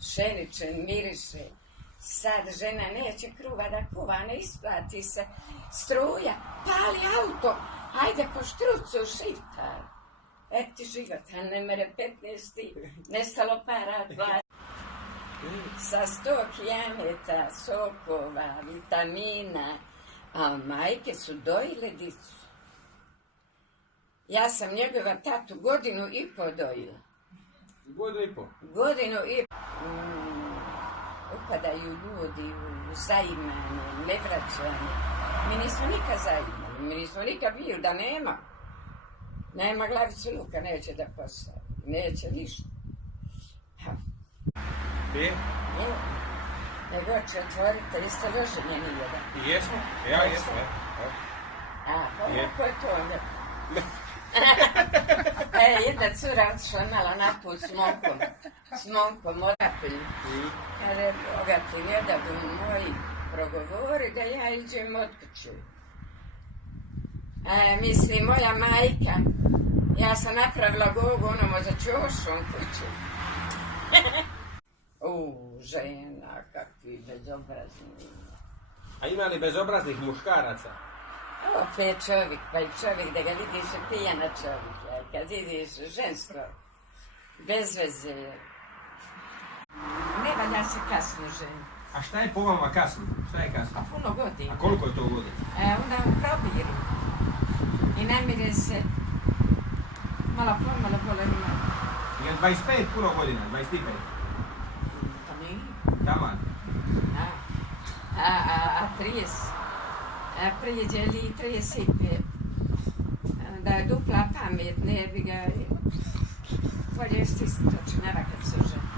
Pšeničen, miriše. Sad žena neće kruva da kuva, ne isplati se. Struja, pali auto, ajde po štrucu šiptar. Ti život, a ne mere 15, nestalo para 20. Sa 100 kijameta, sokova, vitamina, a majke su dojile dicu. Ja sam njegova tatu 1,5 godinu dojila. 1,5 godinu? 1,5. Upadaju ljudi u zaimanje, nevraćanje. Mi nismo nikad zaimali, mi nismo nikad bili da nema. Nema glavicu luka, neće da postavi, neće ništa. Je? Je. Nego će otvoriti, jeste loženjeni jedan? Jesmo, ja jesam. Ko je to onda? Jedna cura otišla malo na put s momkom odapilju. Kada bogati nedavno moji progovori da ja iđem od kuće. Misli, moja majka, ja sam napravila gogu onomu za čošom kuću. Žena, kakvi bezobrazni. A ima li bezobraznih muškaraca? Opet čovjek, pa i čovjek da ga vidiš pijana čovjek, kad vidiš žensko, bez veze. Ne valja se kasno ženi. A šta je po vama kasno? Šta je kasno? A puno godina. A koliko je to godina? Onda u probiru. I namire se malo bole ima. Je 25 puno godina, 25? Pa nije. Taman? A 30. Prijeđe li 35. Da je dupla pamet, ne bi ga... Bolje stisnuti oči, ne kad se žena.